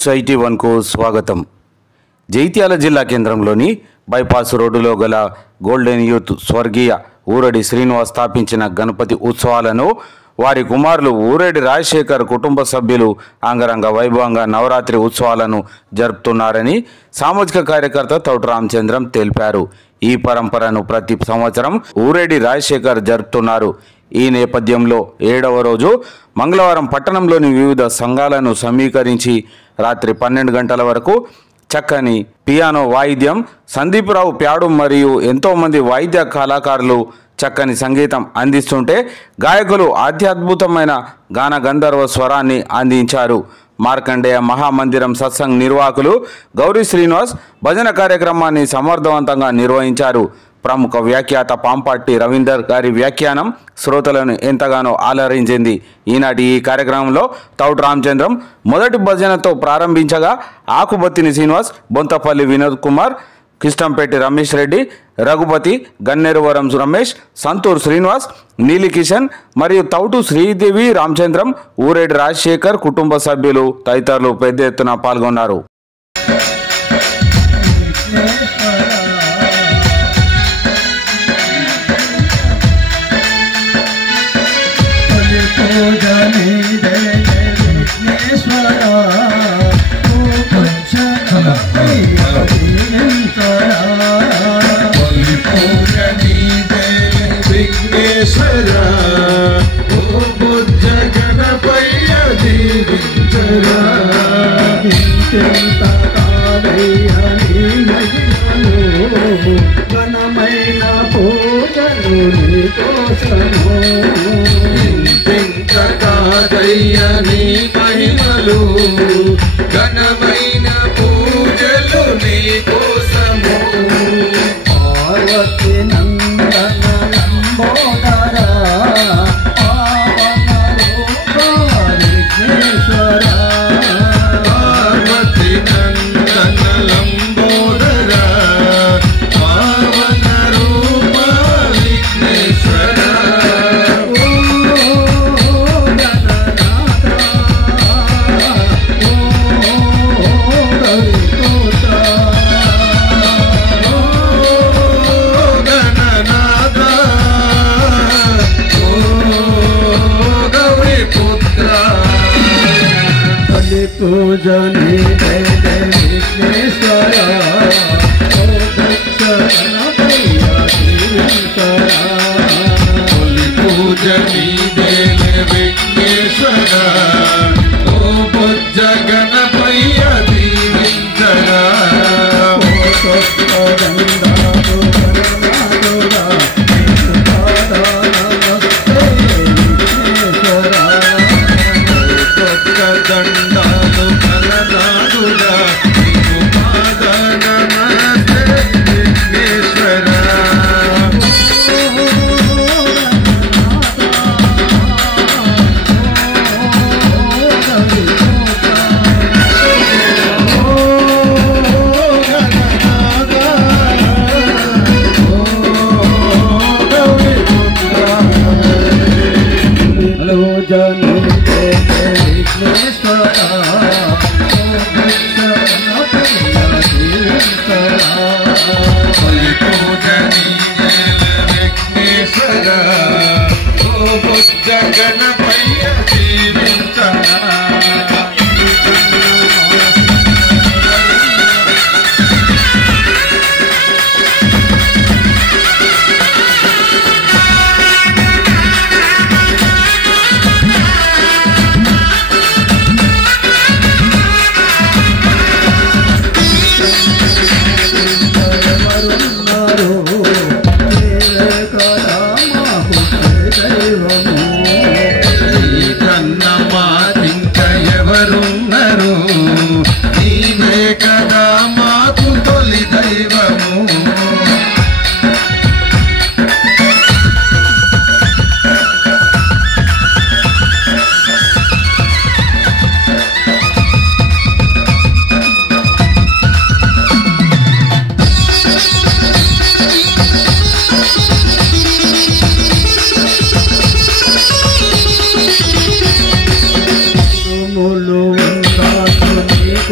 Society వన్కు స్వాగతం. జైత్యాల జిల్లా కేంద్రంలోని బైపాస్ రోడ్డులో గల గోల్డెన్ యూత్ స్వర్గీయ ఊరడి శ్రీనివాస్ స్థాపించిన గణపతి ఉత్సవాలను వారి కుమారులు ఊరడి రాజశేఖర్ కుటుంబ సభ్యులు అంగరంగ వైభవంగా నవరాత్రి ఉత్సవాలను జరుపుతున్నారని సామాజిక కార్యకర్త తౌట రామచంద్రం తెలిపారు. ఈ పరంపరను ప్రతి సంవత్సరం ఊరడి రాజశేఖర్ జరుపుతున్నారు. ఈ నేపథ్యంలో 7వ రోజు మంగళవారం పట్టణంలోని వివిధ సంఘాలను సమీకరించి రాత్రి 12 గంటల వరకు చక్కని పియానో వాయిద్యం, సందీప్రావు ప్యాడు మరియు ఎంతోమంది వాయిద్య కళాకారులు చక్కని సంగీతం అందిస్తుంటే గాయకులు అత్యద్భుతమైన గాన గంధర్వ స్వరాన్ని అందించారు. మార్కండేయ మహామందిరం సత్సంగ్ నిర్వాహకులు గౌరీ శ్రీనివాస్ భజన కార్యక్రమాన్ని సమర్థవంతంగా నిర్వహించారు. ప్రముఖ వ్యాఖ్యాత పాంపాటి రవీందర్ గారి వ్యాఖ్యానం శ్రోతలను ఎంతగానో ఆలరించింది. ఈనాటి ఈ కార్యక్రమంలో తౌట రామచంద్రం మొదటి భజనతో ప్రారంభించగా ఆకుబత్తిని శ్రీనివాస్, బొంతపల్లి వినోద్ కుమార్, కిష్టంపేటి రమేష్ రెడ్డి, రఘుపతి, గన్నేరువరం రమేష్, సంతూర్ శ్రీనివాస్, నీలి కిషన్ మరియు తౌటు శ్రీదేవి రామచంద్రం, ఊరేడి రాజశేఖర్ కుటుంబ సభ్యులు తదితరులు పెద్ద ఎత్తున పాల్గొన్నారు. ఘనమైన పూజలు నీకోసము కాదయ్య నీ మహిమలు, ఘనమైన పూజలు నీకోసము. పార్వతి నందన లంబోదర పావన రూప విఘ్నేశ్వర, పార్వతి నందన లంబోదర పావన రూప విఘ్నేశ్వర. పూజని జయ జయ విఘ్నేశ్వర, ఓ దక్షిణపయ్య శ్రీశంకర. పూజని జయ విఘ్నేశ్వర, ఓ బుజ్జ గణపయ్య దీవించర. దండాలు కలనాడుగా నీకు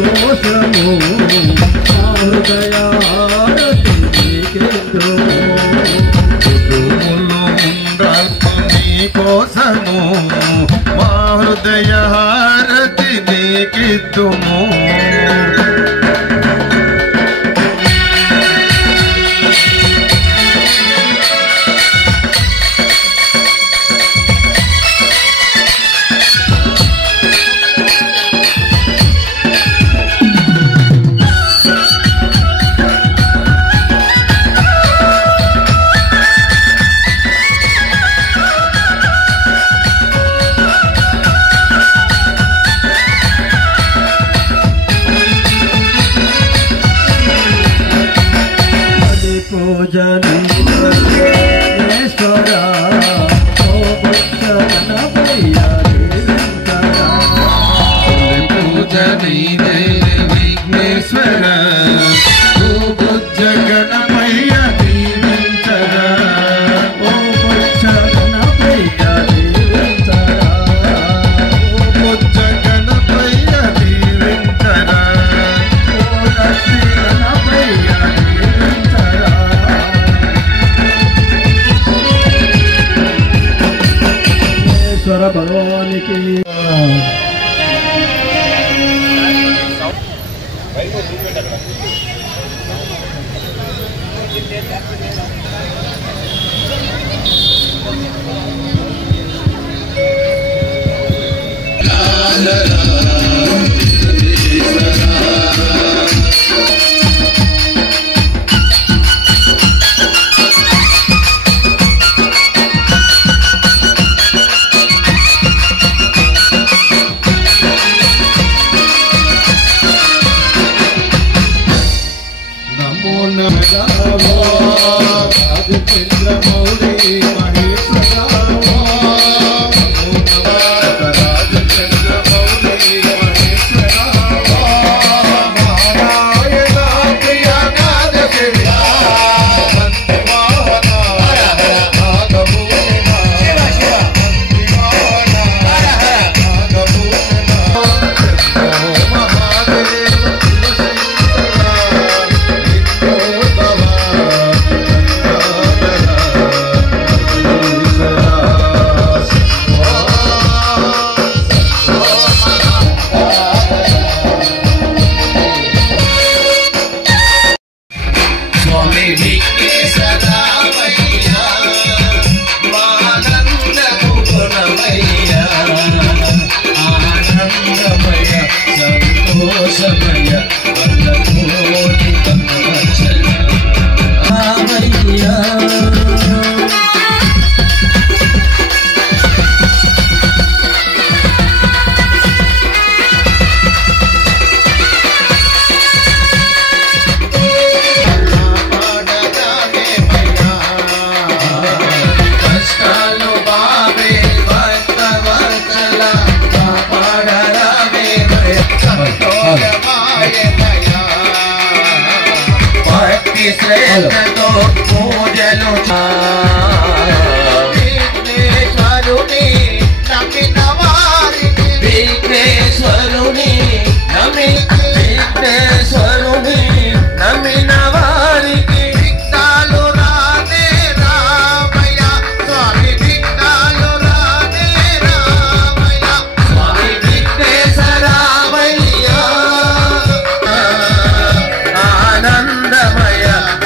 కోసము మా హృదయారతి నీకెత్తుము కుటుంబములో ఉండాల్పు నీ కోసము మా హృదయారతి నీకెత్తుము భగవానికి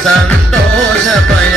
సంతోషమయ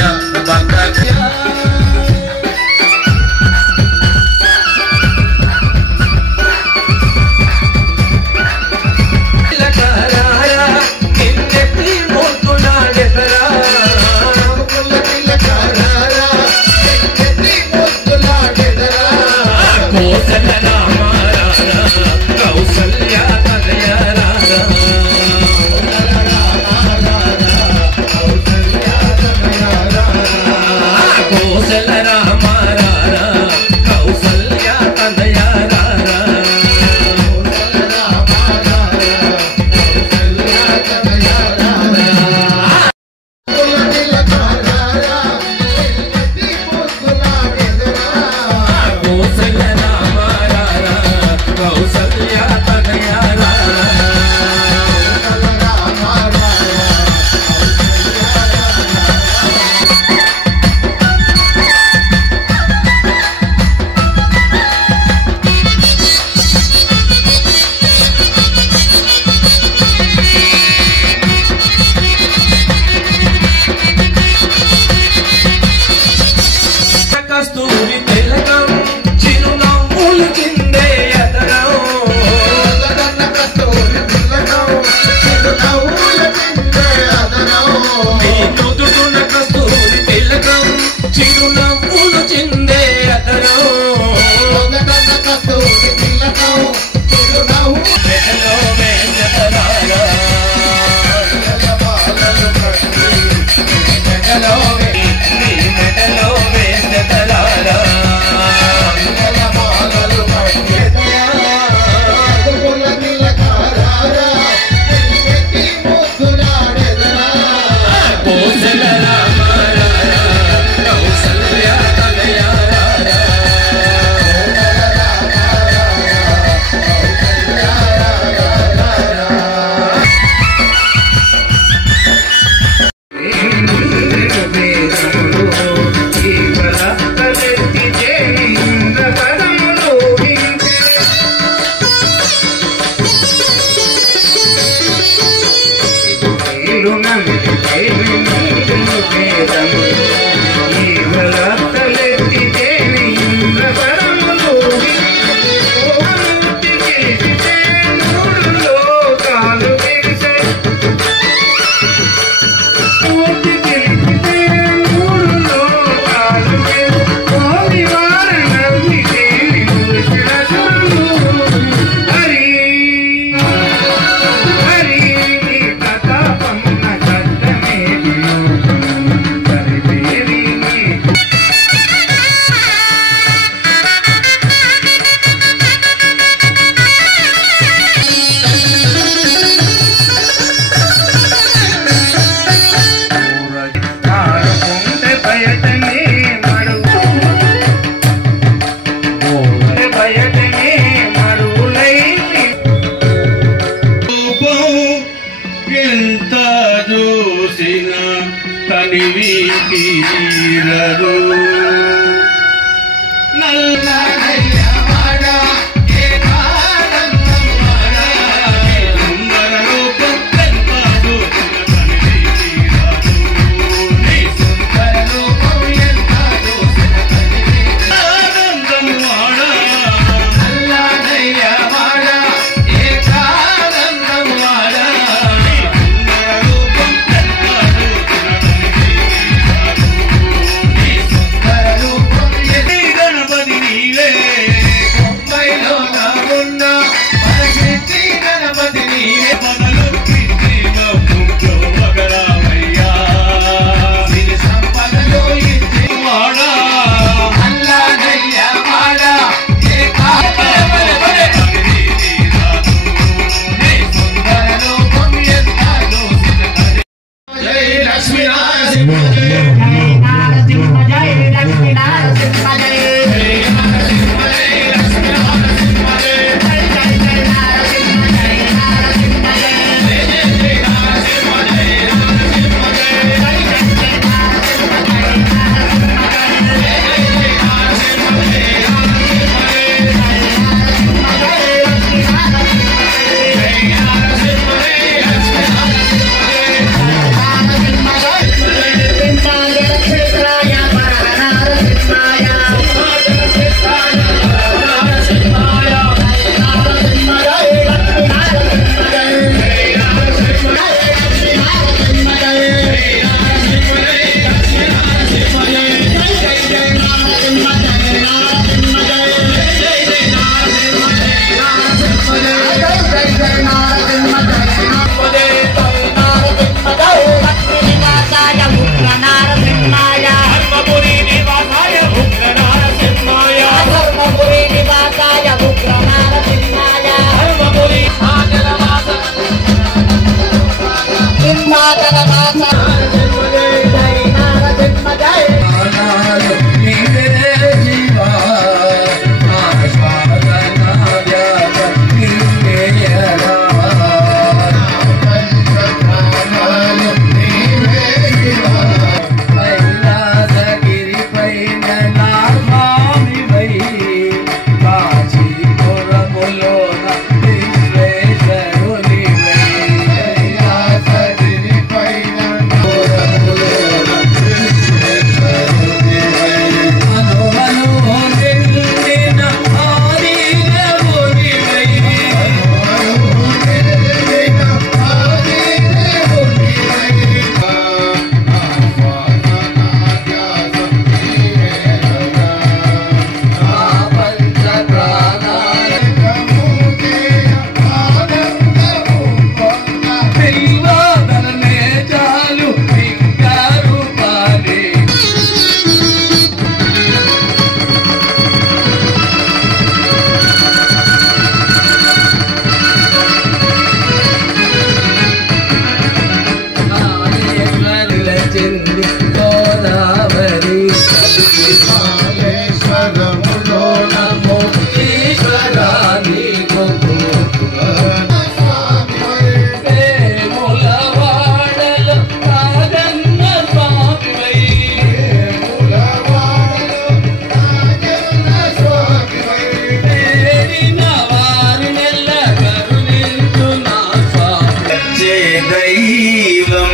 దైవం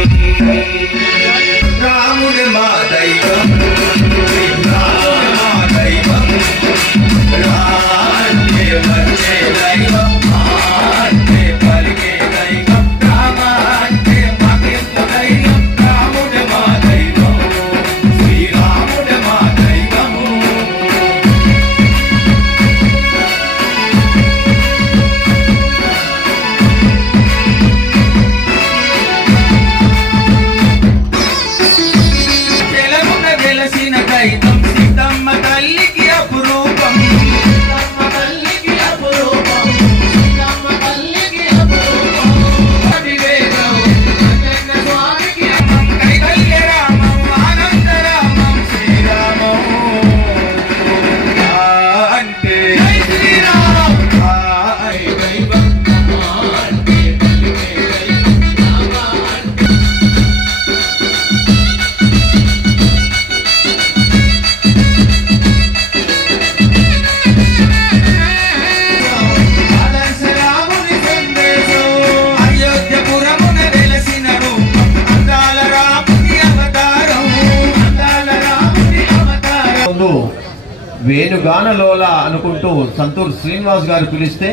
వేణుగానలోల అనుకుంటూ సంతూర్ శ్రీనివాస్ గారు పిలిస్తే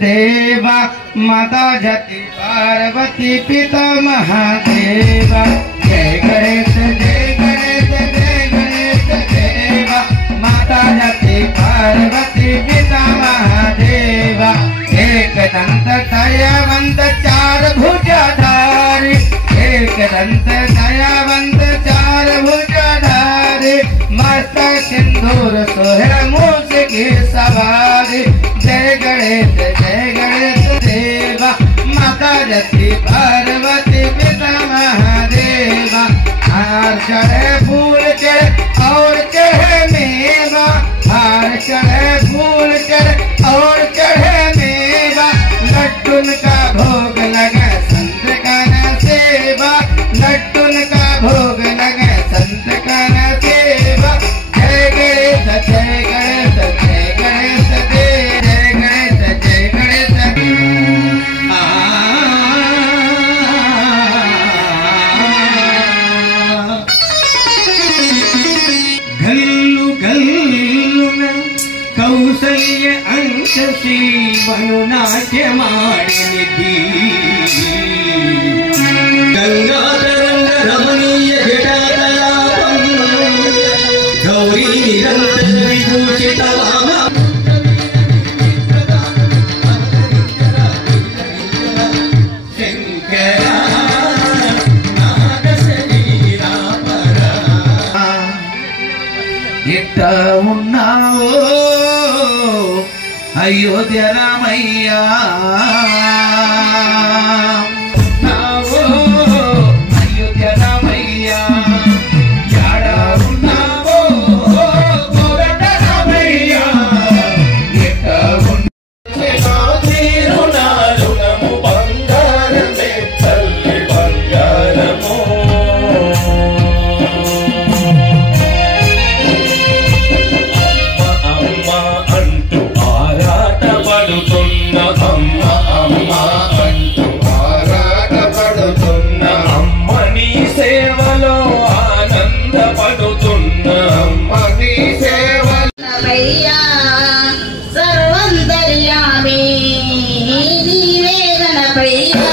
देवा माता जति पार्वती पिता महादेवा जय गणेश देवा माता जति पार्वती पिता महादेवा एक दंत दयावंत चार भुजाधारी एक दंत दयावंत चार भुजाधारी मस्तक सिंदूर सोहे मूस की सवारी जय गणेश देवा माता जति पार्वती पिता महादेवा हार चढ़े फूल चढ़े और चढ़े मेवा हार चढ़े फूल चढ़े और चढ़े मेवा लड्डून का भोग लगे संत का न सेवा लड्डून का भोग लगे संत का न सेवा जय गणेश जय गणेश जय गणेश जय गणेश जय गणेश गल्लु गल्लुन कौसल्य अंश शिवनु नाट्य माडिनिधि गंगाधरंग रमणीय जटातलापं गौरी निरंतर विभूषित शंकरा नाग शरीरा परा इट्ट उन्नावो अयोध्य रामయ్య గణపయ్యా సర్వంతర్యామి నీవే గణపయ్యా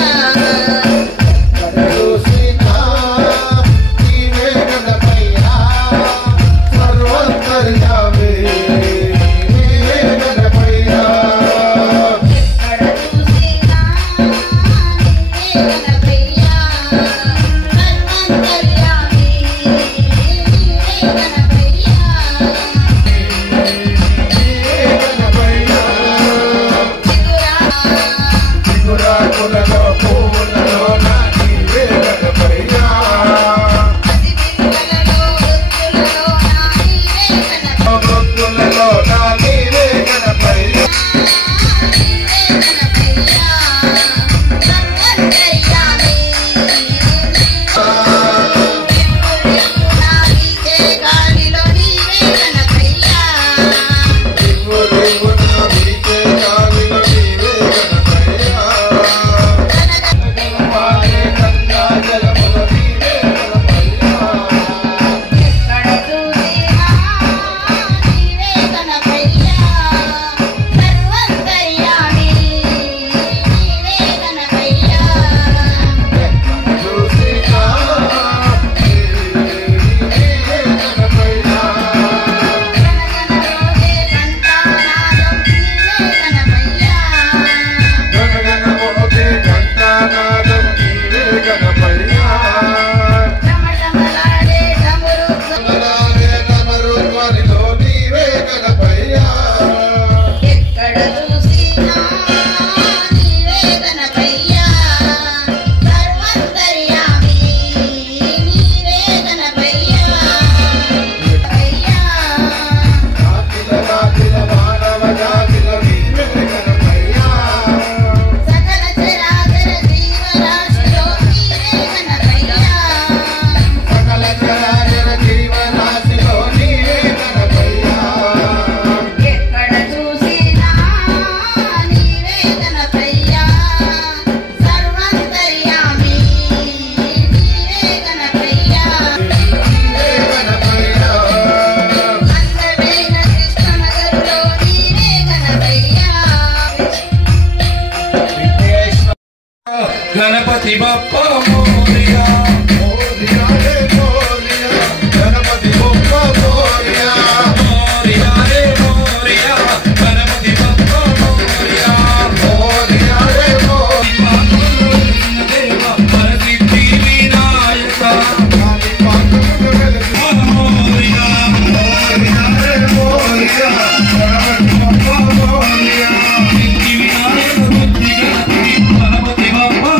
गणपति बप्पा मोरिया मोरिया रे मोरिया गणपति बप्पा मोरिया मोरिया रे मोरिया गणपति बप्पा मोरिया मोरिया रे मोरिया देवा परसिद्धि विनायक मोरिया मोरिया रे मोरिया गणपति बप्पा मोरिया सिद्धि विनायक बुद्धि गणपति बप्पा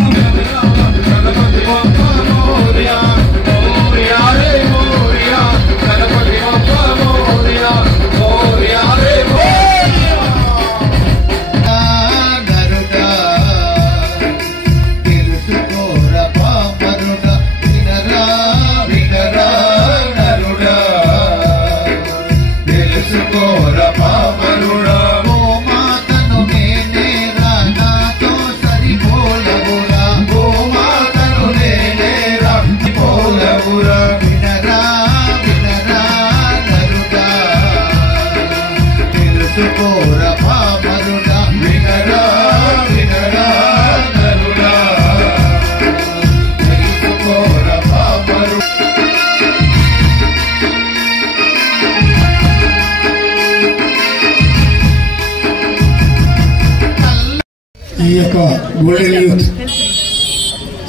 ఈ యొక్క గోల్డెన్ యూత్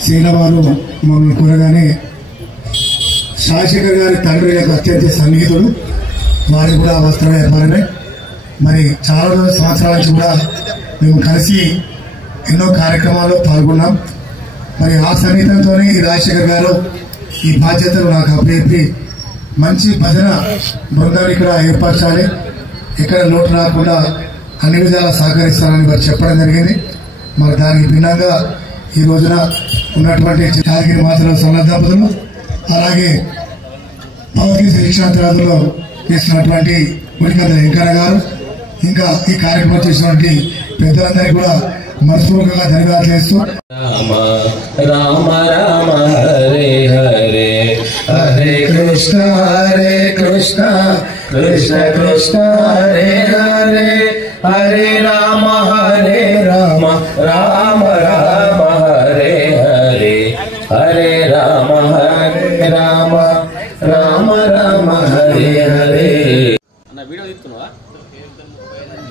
సేన వారు మమ్మల్ని కోరగానే శాసకర్ గారి తండ్రి యొక్క అత్యంత సన్నిహితుడు వారికి కూడా వస్త్ర వ్యాపారమే మరి చాలా సంవత్సరాల నుంచి కూడా మేము కలిసి ఎన్నో కార్యక్రమాల్లో పాల్గొన్నాం. మరి ఆ సన్నిహితంతోనే ఈ రాజశేఖర్ గారు ఈ బాధ్యతలు నాకు అప్పచెప్పి మంచి భజన బృందాన్ని ఇక్కడ ఏర్పరచాలి, ఎక్కడ లోటు రాకుండా అన్ని విధాలా సహకరిస్తారని వారు చెప్పడం జరిగింది. మరి దానికి భిన్నంగా ఈ రోజున ఉన్నటువంటి యాదగిరి మాతలో సన్న దంపతులు అలాగే భగవద్గీత శిక్షాంతరాదులో చేసినటువంటి ఉడికంద వెంకన్న గారు ఇంకా ఈ కార్యక్రమం చేసినటువంటి పెద్దలందరికీ కూడా మనస్ఫూర్తిగా ధన్యవాదాలు చేస్తూ రామ రామ రామ హరే హరే హరే కృష్ణ कृष्ण कृष्ण हरे हरे हरे राम राम राम हरे हरे हरे राम राम राम राम हरे हरे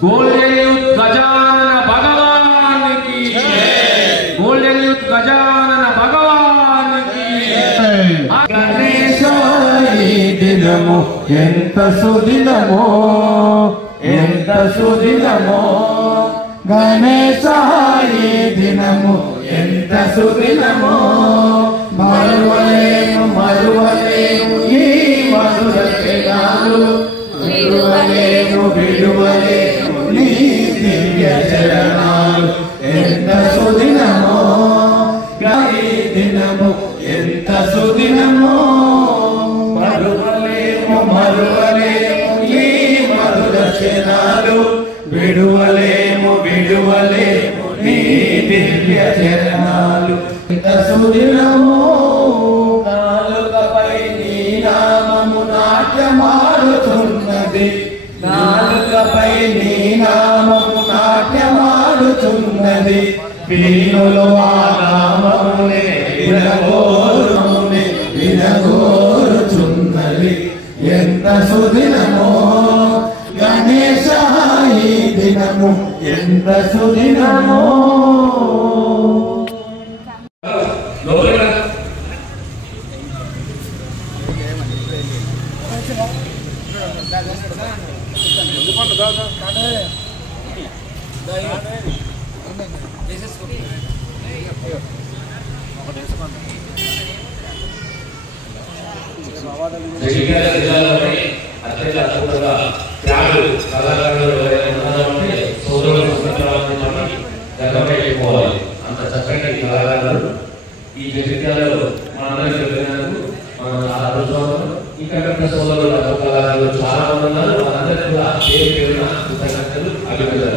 गोल्डन यूथ गजानन भगवान की जय। गोल्डन यूथ गजानन भगवान की जय। గణేశాయి దినము ఎంత సుదినమో ఎంత సుదినమో గణేశాయి దినము ఎంత సుదినమో మరువలేము మరువలేము ఈ మధుర క్షణాలు విడువలేము విడువలేము నీ దివ్య చరణాలు ఎంత సుదినమో ఈ దినము ఎంత సుదినమో మరువలేము మరువలేము ఈ మధుర క్షణాలు విడువలేము విడువలేము నీ దివ్య చరణాలు ఎంత సుదినమో నాలుకపై నీ నామము నాట్యమాడుతున్నది నాలుకపై నీ నామము నాట్యమాడుతున్నది వీణులు ఆ నామమునే వినగోరుచున్నది ఎంత సుదినమో గణేశ ఈ దినము ఎంత సుదినమో జగిత్యాల జిల్లాలోని అత్యంత అద్భుతంగా త్యాగులు కళాకారులు ఎవరైనా ఉన్నారంటే సోదరులు సంబంధించి గర్వమైపోవాలి. అంత చక్కటి కళాకారులు ఈ జగిత్యాలలో మనందరికీ వెళ్ళినందుకు ఇక్కడ సోదరులు కళాకారులు చాలా మంది ఉన్నారు. వాళ్ళందరికీ కూడా పేరు పేరున కృతజ్ఞతలు అభినందనలు.